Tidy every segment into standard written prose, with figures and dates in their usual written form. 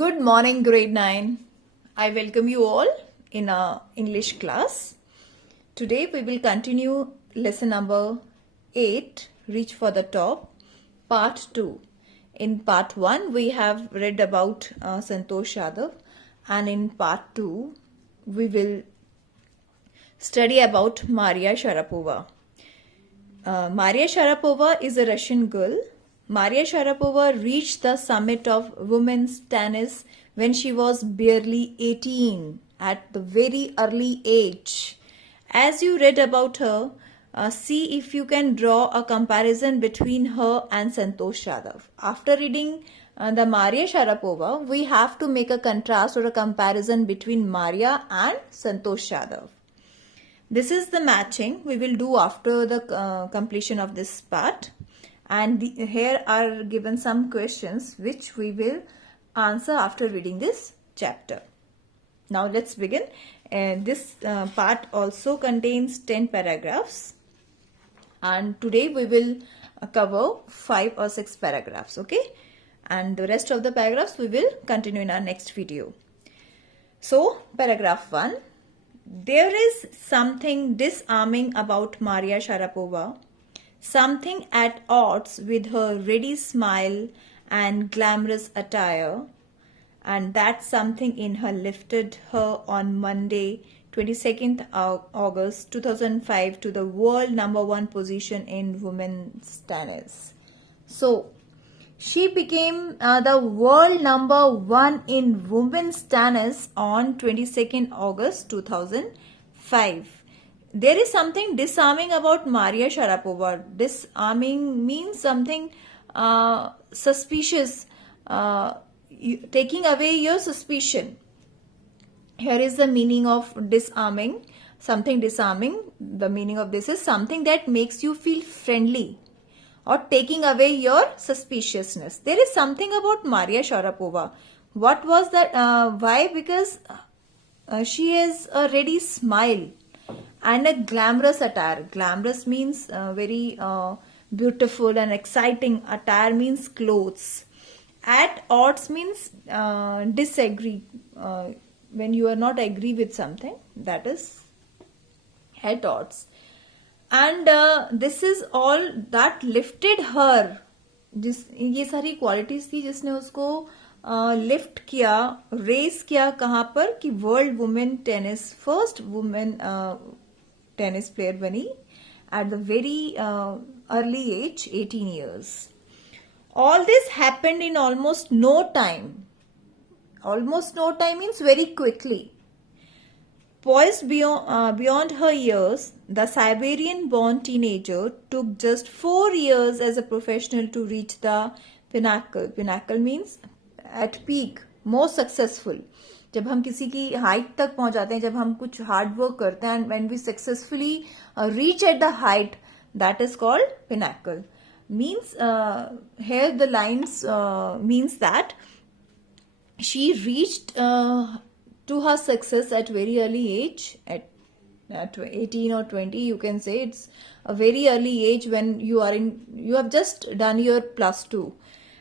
Good morning, grade 9. I welcome you all in our English class. Today we will continue lesson number 8, Reach for the Top, part 2. In part 1, we have read about Santosh Yadav, and in part 2, we will study about Maria Sharapova. Maria Sharapova is a Russian girl. Maria Sharapova reached the summit of women's tennis when she was barely 18 at the very early age. As you read about her, see if you can draw a comparison between her and Santosh Yadav. After reading the Maria Sharapova, we have to make a contrast or a comparison between Maria and Santosh Yadav. This is the matching we will do after the completion of this part, and here are given some questions which we will answer after reading this chapter. Now let's begin. This part also contains 10 paragraphs, and today we will cover 5 or 6 paragraphs, okay? And the rest of the paragraphs we will continue in our next video. So, paragraph 1. There is something disarming about Maria Sharapova, something at odds with her ready smile and glamorous attire, and that something in her lifted her on Monday, 22nd August 2005 to the world number 1 position in women's tennis. So, she became the world number 1 in women's tennis on 22nd August 2005. There is something disarming about Maria Sharapova. Disarming means something suspicious, taking away your suspicion. Here is the meaning of disarming. Something disarming, the meaning of this is something that makes you feel friendly, or taking away your suspiciousness. There is something about Maria Sharapova. What was that? Why? Because she has a ready smile and a glamorous attire. Glamorous means very beautiful and exciting. Attire means clothes. At odds means disagree. When you are not agree with something, that is at odds. And this is all that lifted her. ये सारी qualities थी जिसने उसको lift किया, race किया कहाँ पर कि world women tennis, first women tennis player बनी at the very early age, 18 years. All this happened in almost no time. Almost no time means very quickly. Poised beyond her years, the Siberian-born teenager took just 4 years as a professional to reach the pinnacle. Pinnacle means at peak, most successful. जब हम किसी की height तक पहुंच जाते हैं, जब हम कुछ हार्ड वर्क करते हैं, when we successfully reach at the height, that is called pinnacle. Means here the lines means that she reached to her success at very early age, at 18 or 20, you can say. It's a very early age when you have just done your +2,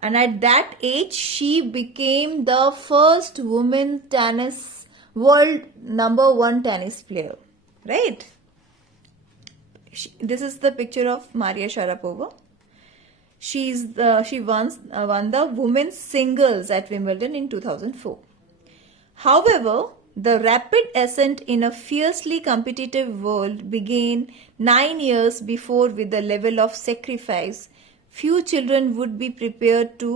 and at that age she became the first women tennis world number 1 tennis player, right? This is the picture of Maria Sharapova. She won the women's singles at Wimbledon in 2004. However, the rapid ascent in a fiercely competitive world began 9 years before with the level of sacrifice few children would be prepared to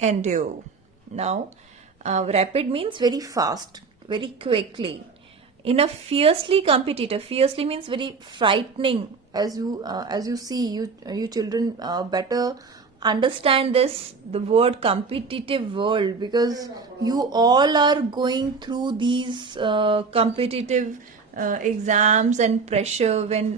endure. Now, rapid means very fast, very quickly. In a fiercely competitive, fiercely means very frightening. As you see, you children better understand this, the word competitive world, because you all are going through these competitive exams and pressure. When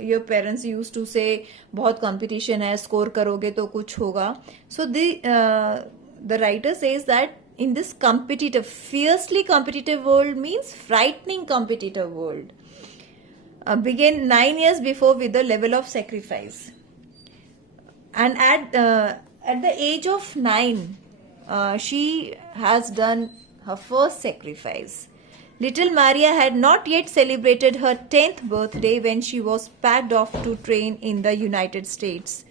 your parents used to say बहुत competition है, score करोगे तो कुछ होगा. So the writer says that in this competitive, fiercely competitive world means frightening competitive world, began 9 years before with the level of sacrifice. And at the age of 9, she has done her first sacrifice. Little Maria had not yet celebrated her 10th birthday when she was packed off to train in the United States.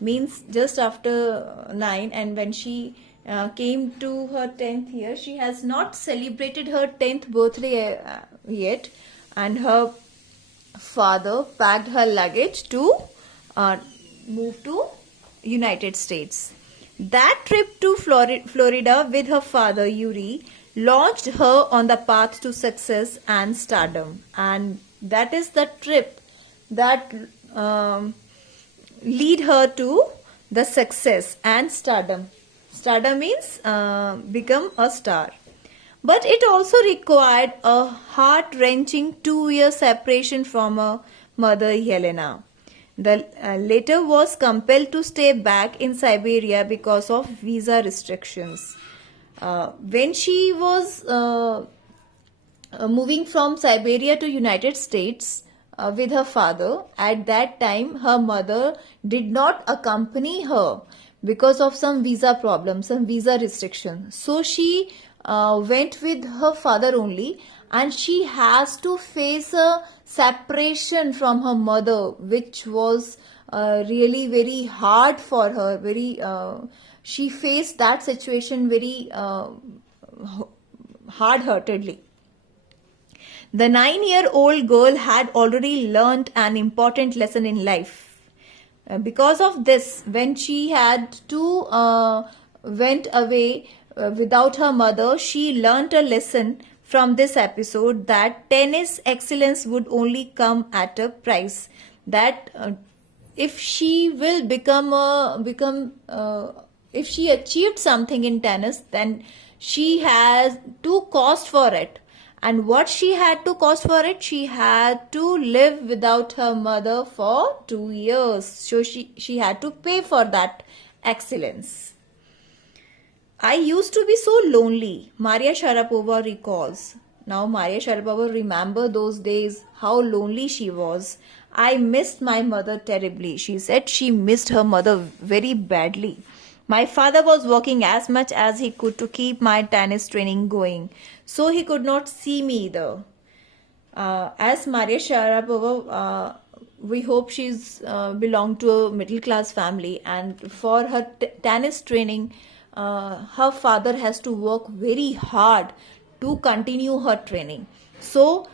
Means just after 9, and when she came to her 10th year, she has not celebrated her 10th birthday yet, and her father packed her luggage to move to United States. That trip to Florida with her father Yuri launched her on the path to success and stardom, and that is the trip that lead her to the success and stardom. Stardom means become a star. But it also required a heart-wrenching 2-year separation from her mother Helena. The latter was compelled to stay back in Siberia because of visa restrictions. When she was moving from Siberia to United States with her father, at that time her mother did not accompany her because of some visa problems, some visa restrictions. So she went with her father only, and she has to face a separation from her mother, which was really very hard for her. She faced that situation very hard-heartedly. The 9-year-old girl had already learnt an important lesson in life. Because of this, when she had to went away without her mother, she learnt a lesson from this episode that tennis excellence would only come at a price. That if she will if she achieved something in tennis, then she has to cost for it. And what she had to cost for it? She had to live without her mother for 2 years. So she had to pay for that excellence. I used to be so lonely, Maria Sharapova recalls. Now Maria Sharapova remember those days, how lonely she was. I missed my mother terribly. She said she missed her mother very badly. My father was working as much as he could to keep my tennis training going, so he could not see me either. As Maria Sharapova, we hope she's belonged to a middle class family, and for her tennis training, her father has to work very hard to continue her training. So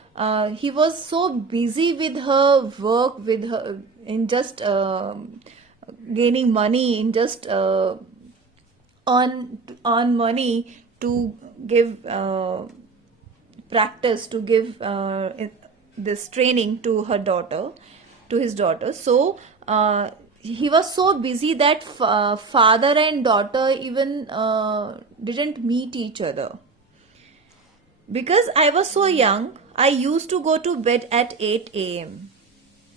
he was so busy with her work, with her in just gaining money, in just on money to give practice, to give this training to her daughter, to his daughter. So he was so busy that father and daughter even didn't meet each other. Because I was so young, I used to go to bed at 8 a.m.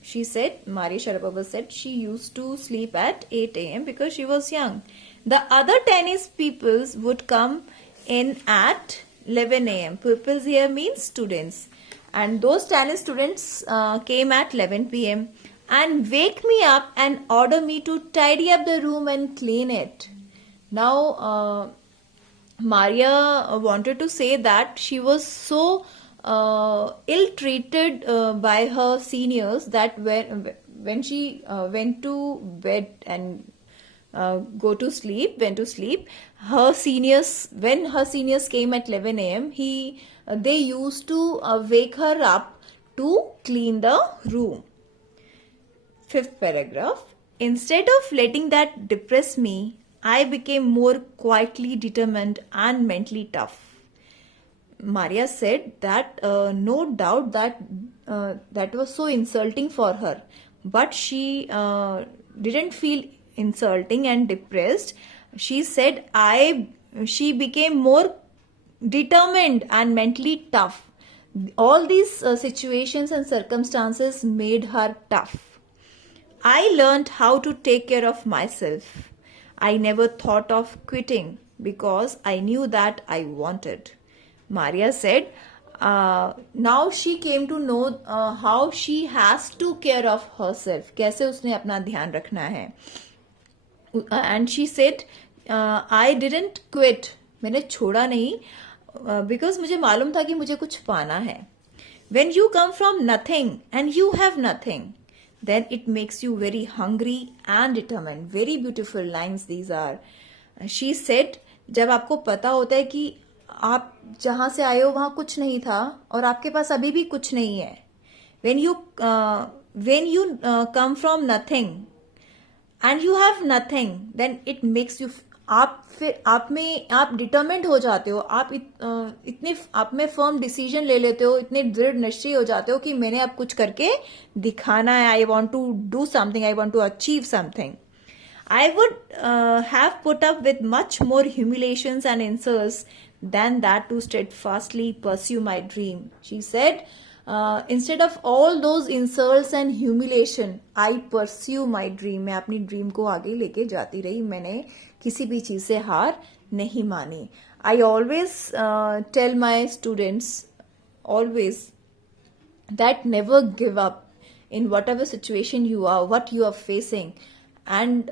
She said, Maria Sharapova said she used to sleep at 8 a.m. because she was young. The other tennis peoples would come in at 11 a.m. Peoples here means students. And those tennis students came at 11 p.m. and wake me up and order me to tidy up the room and clean it. Now, Maria wanted to say that she was so ill-treated by her seniors that when she went to bed and went to sleep, her seniors, when her seniors came at 11 a.m., they used to wake her up to clean the room. Fifth paragraph. Instead of letting that depress me, I became more quietly determined and mentally tough. Maria said that no doubt that that was so insulting for her, but she didn't feel insulting and depressed. She said she became more determined and mentally tough. All these situations and circumstances made her tough. I learned how to take care of myself. I never thought of quitting because I knew that I wanted. Maria said, now she came to know how she has to care of herself. कैसे उसने अपना ध्यान रखना है. And she said I didn't quit, मैंने छोड़ा नहीं, because मुझे मालूम था कि मुझे कुछ पाना है. When you come from nothing and you have nothing, then it makes you very hungry and determined. Very beautiful lines these are. She said, जब आपको पता होता है कि आप जहां से आए हो वहां कुछ नहीं था और आपके पास अभी भी कुछ नहीं है, when you come from nothing and you have nothing, then it makes you, आप फिर आप डिटर्मेंट हो जाते हो, इतने आप में फर्म डिसीजन ले लेते हो, इतने दृढ़ निश्चय हो जाते हो कि मैंने अब कुछ करके दिखाना है. I want to do something, I want to achieve something. I would have put up with much more humiliations and insults than that to steadfastly pursue my dream. She said, instead of all those insults and humiliation, I pursue my dream. मैं अपनी dream को आगे लेके जाती रही, मैंने किसी भी चीज से हार नहीं मानी. I always tell my students, always, that never give up in whatever situation you are, what you are facing. And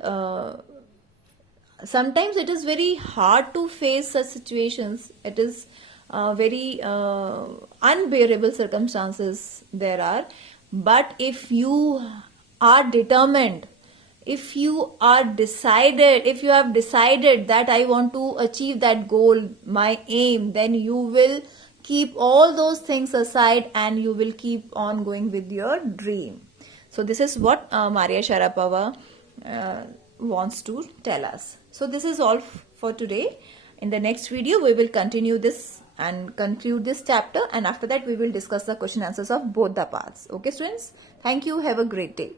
sometimes it is very hard to face such situations. It is very unbearable circumstances there are. But if you are determined, if you have decided that I want to achieve that goal, my aim, then you will keep all those things aside and you will keep on going with your dream. So this is what Maria Sharapova wants to tell us. So this is all for today. In the next video we will continue this and conclude this chapter, and after that we will discuss the question answers of both the parts. Okay students, thank you, have a great day.